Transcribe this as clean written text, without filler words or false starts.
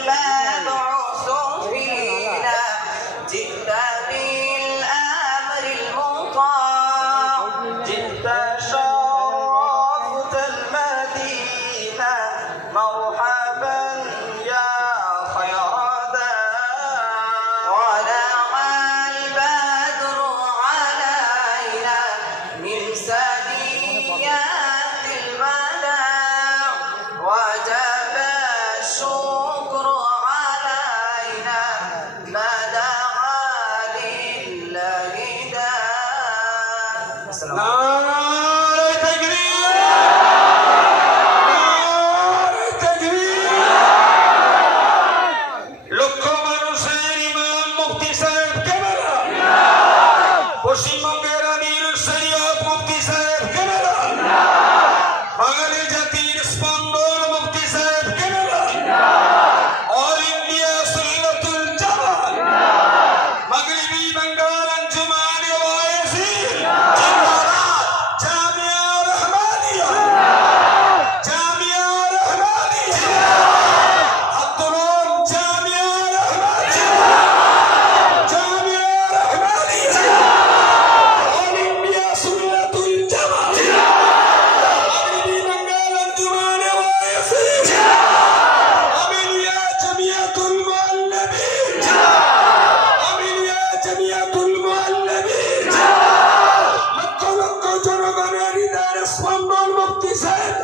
المبعوث فينا جئت بالأمر المطاع جئت شرفت المدينة مرحبا يا خير داع ولع البدر علينا من ثنيات الوداع وجب الشكر علينا ما دعا لله داع. পশ্চিমবঙ্গের আমির শরীয়ত মুফতি সাহেব কেনারা বাঙালি জাতির স্পন্দন মুফতি সাহেব কেনারা অল ইন্ডিয়া সুন্নাতুল জামাত মাগরিবি বাঙ্গাল আঞ্জুমান ওয়াইসি জিন্দাবাদ জামিয়া রহমানিয়া আব্দুল জামিয়া রহমানিয়া জনগণের হৃদয়ের স্পন্দন মুফতি সাহেব